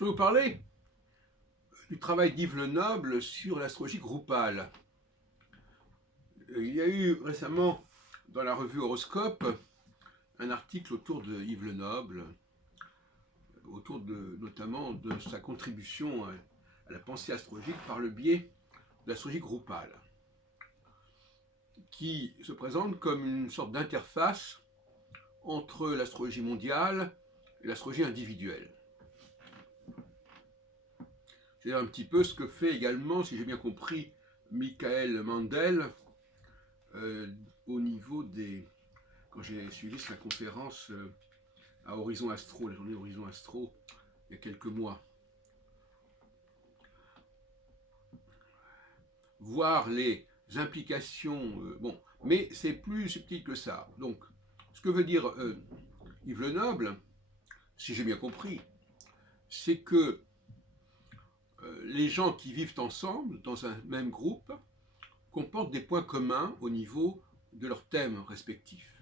Je vais vous parler du travail d'Yves Lenoble sur l'astrologie groupale. Il y a eu récemment dans la revue Horoscope un article autour de Yves Lenoble, autour notamment de sa contribution à la pensée astrologique par le biais de l'astrologie groupale, qui se présente comme une sorte d'interface entre l'astrologie mondiale et l'astrologie individuelle. C'est un petit peu ce que fait également, si j'ai bien compris, Michael Mandel au niveau des... Quand j'ai suivi sa conférence à Horizon Astro, la journée Horizon Astro, il y a quelques mois. Voir les implications... bon, mais c'est plus subtil que ça. Donc, ce que veut dire Yves Lenoble, si j'ai bien compris, c'est que les gens qui vivent ensemble dans un même groupe comportent des points communs au niveau de leurs thèmes respectifs.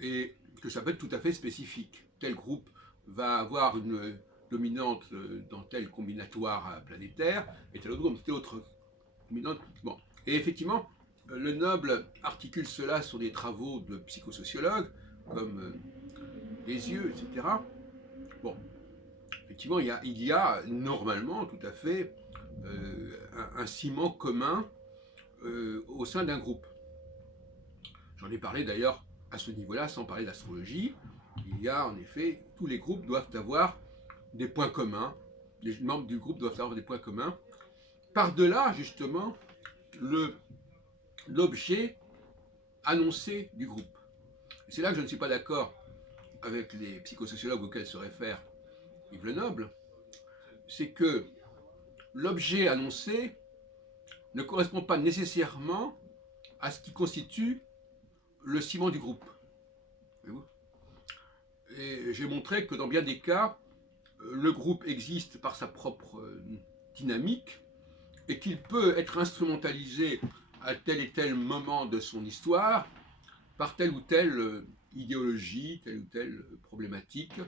Et que ça peut être tout à fait spécifique. Tel groupe va avoir une dominante dans tel combinatoire planétaire, et tel autre groupe dans tel autre dominante. Bon. Et effectivement, Lenoble articule cela sur des travaux de psychosociologues, comme Lisieux, etc. Bon. Effectivement, il y a normalement tout à fait un ciment commun au sein d'un groupe. J'en ai parlé d'ailleurs à ce niveau-là, sans parler d'astrologie. Il y a en effet, tous les groupes doivent avoir des points communs, les membres du groupe doivent avoir des points communs, par-delà justement l'objet annoncé du groupe. C'est là que je ne suis pas d'accord avec les psychosociologues auxquels se réfère Yves Lenoble, c'est que l'objet annoncé ne correspond pas nécessairement à ce qui constitue le ciment du groupe. Et j'ai montré que dans bien des cas, le groupe existe par sa propre dynamique et qu'il peut être instrumentalisé à tel et tel moment de son histoire par telle ou telle idéologie, telle ou telle problématique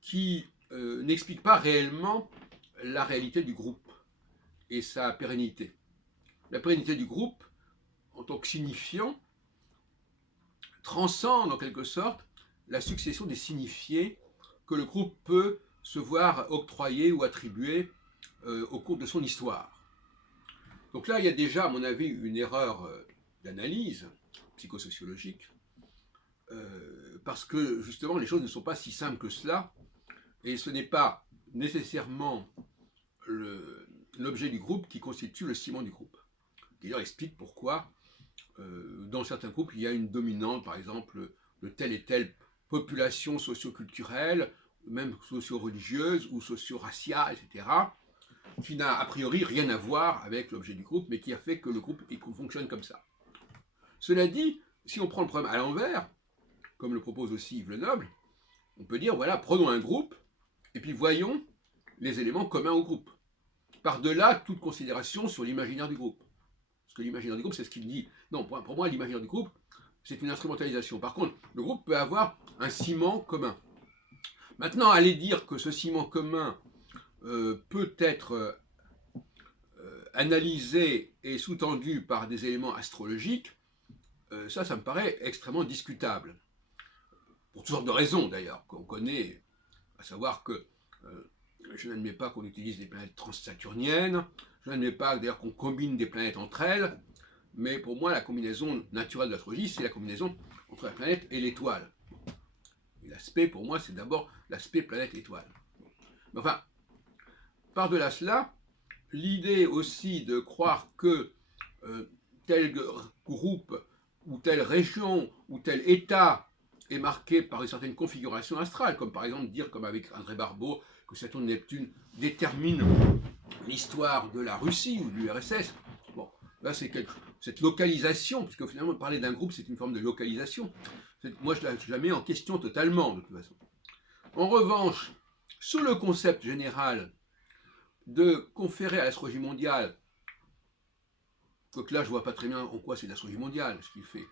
qui n'explique pas réellement la réalité du groupe et sa pérennité. La pérennité du groupe, en tant que signifiant, transcende en quelque sorte la succession des signifiés que le groupe peut se voir octroyer ou attribuer au cours de son histoire. Donc là, il y a déjà, à mon avis, une erreur d'analyse psychosociologique, parce que justement, les choses ne sont pas si simples que cela, et ce n'est pas nécessairement l'objet du groupe qui constitue le ciment du groupe. D'ailleurs, explique pourquoi, dans certains groupes, il y a une dominante, par exemple, de telle et telle population socio-culturelle, même socio-religieuse ou socio-raciale, etc., qui n'a a priori rien à voir avec l'objet du groupe, mais qui a fait que le groupe fonctionne comme ça. Cela dit, si on prend le problème à l'envers, comme le propose aussi Yves Lenoble, on peut dire, voilà, prenons un groupe, et puis voyons les éléments communs au groupe. Par-delà toute considération sur l'imaginaire du groupe. Parce que l'imaginaire du groupe, c'est ce qu'il dit. Non, pour moi, l'imaginaire du groupe, c'est une instrumentalisation. Par contre, le groupe peut avoir un ciment commun. Maintenant, aller dire que ce ciment commun peut être analysé et sous-tendu par des éléments astrologiques, ça me paraît extrêmement discutable. Pour toutes sortes de raisons, d'ailleurs, qu'on connaît, à savoir que je n'admets pas qu'on utilise des planètes transsaturniennes, je n'admets pas d'ailleurs qu'on combine des planètes entre elles, mais pour moi, la combinaison naturelle de l'astrologie, c'est la combinaison entre la planète et l'étoile. Et l'aspect, pour moi, c'est d'abord l'aspect planète-étoile. Mais enfin, par-delà cela, l'idée aussi de croire que tel groupe, ou telle région, ou tel état est marqué par une certaine configuration astrale, comme par exemple dire, comme avec André Barbeau, que Saturne et Neptune déterminent l'histoire de la Russie ou de l'URSS. Bon, là c'est cette localisation, puisque finalement parler d'un groupe c'est une forme de localisation. Moi je la mets en question totalement de toute façon. En revanche, sous le concept général de conférer à l'astrologie mondiale, quoique là je vois pas très bien en quoi c'est l'astrologie mondiale ce qu'il fait,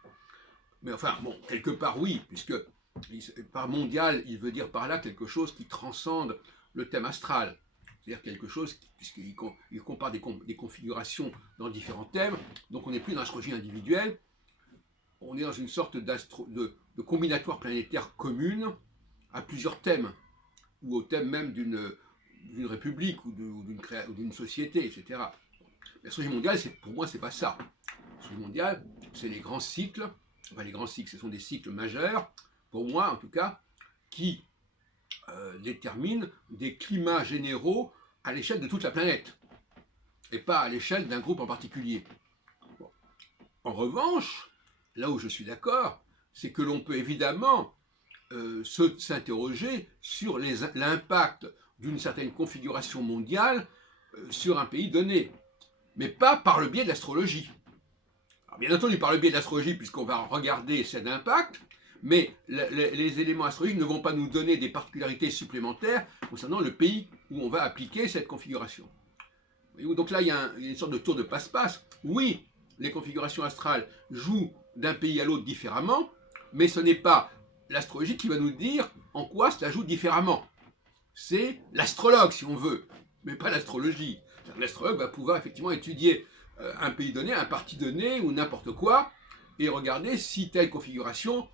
mais enfin bon, quelque part oui, puisque Par mondial, il veut dire par là quelque chose qui transcende le thème astral. C'est-à-dire quelque chose, puisqu'il compare des configurations dans différents thèmes, donc on n'est plus dans l'astrologie individuelle, on est dans une sorte de combinatoire planétaire commune à plusieurs thèmes, ou au thème même d'une république ou d'une société, etc. L'astrologie mondiale, pour moi, c'est pas ça. L'astrologie mondiale, c'est les grands cycles, enfin les grands cycles, ce sont des cycles majeurs, pour moi en tout cas, qui déterminent des climats généraux à l'échelle de toute la planète, et pas à l'échelle d'un groupe en particulier. Bon. En revanche, là où je suis d'accord, c'est que l'on peut évidemment s'interroger sur l'impact d'une certaine configuration mondiale sur un pays donné, mais pas par le biais de l'astrologie. Bien entendu, par le biais de l'astrologie, puisqu'on va regarder cet impact, mais les éléments astrologiques ne vont pas nous donner des particularités supplémentaires concernant le pays où on va appliquer cette configuration. Donc là, il y a une sorte de tour de passe-passe. Oui, les configurations astrales jouent d'un pays à l'autre différemment, mais ce n'est pas l'astrologie qui va nous dire en quoi cela joue différemment. C'est l'astrologue, si on veut, mais pas l'astrologie. L'astrologue va pouvoir effectivement étudier un pays donné, un parti donné, ou n'importe quoi, et regarder si telle configuration,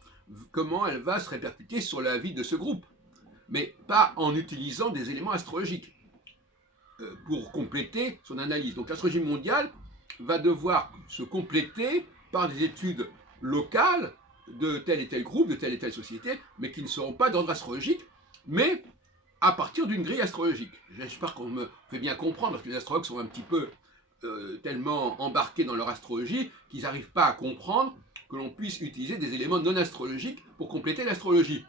comment elle va se répercuter sur la vie de ce groupe. Mais pas en utilisant des éléments astrologiques pour compléter son analyse. Donc l'astrologie mondiale va devoir se compléter par des études locales de tel et tel groupe, de telle et telle société, mais qui ne seront pas d'ordre astrologique, mais à partir d'une grille astrologique. J'espère qu'on me fait bien comprendre, parce que les astrologues sont un petit peu tellement embarqués dans leur astrologie qu'ils n'arrivent pas à comprendre que l'on puisse utiliser des éléments non astrologiques pour compléter l'astrologie.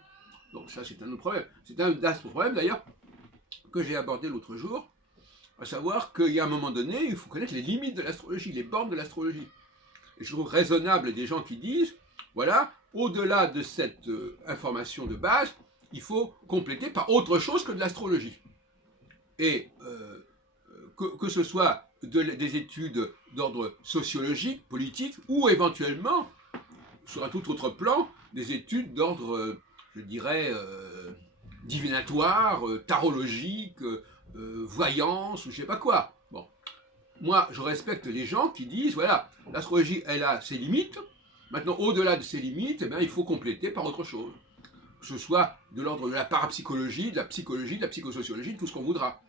Donc ça, c'est un autre problème. C'est un autre problème, d'ailleurs, que j'ai abordé l'autre jour, à savoir qu'il y a un moment donné, il faut connaître les limites de l'astrologie, les bornes de l'astrologie. Et je trouve raisonnable des gens qui disent, voilà, au-delà de cette information de base, il faut compléter par autre chose que de l'astrologie. Et que ce soit des études d'ordre sociologique, politique, ou éventuellement, sur un tout autre plan, des études d'ordre, je dirais, divinatoire, tarologique, voyance, ou je sais pas quoi. Bon. Moi, je respecte les gens qui disent, voilà, l'astrologie, elle a ses limites. Maintenant, au-delà de ses limites, eh bien, il faut compléter par autre chose. Que ce soit de l'ordre de la parapsychologie, de la psychologie, de la psychosociologie, de tout ce qu'on voudra.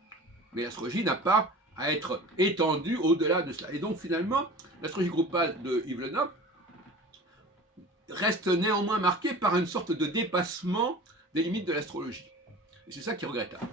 Mais l'astrologie n'a pas à être étendue au-delà de cela. Et donc, finalement, l'astrologie groupale de Yves Le Noble reste néanmoins marquée par une sorte de dépassement des limites de l'astrologie. Et c'est ça qui est regrettable.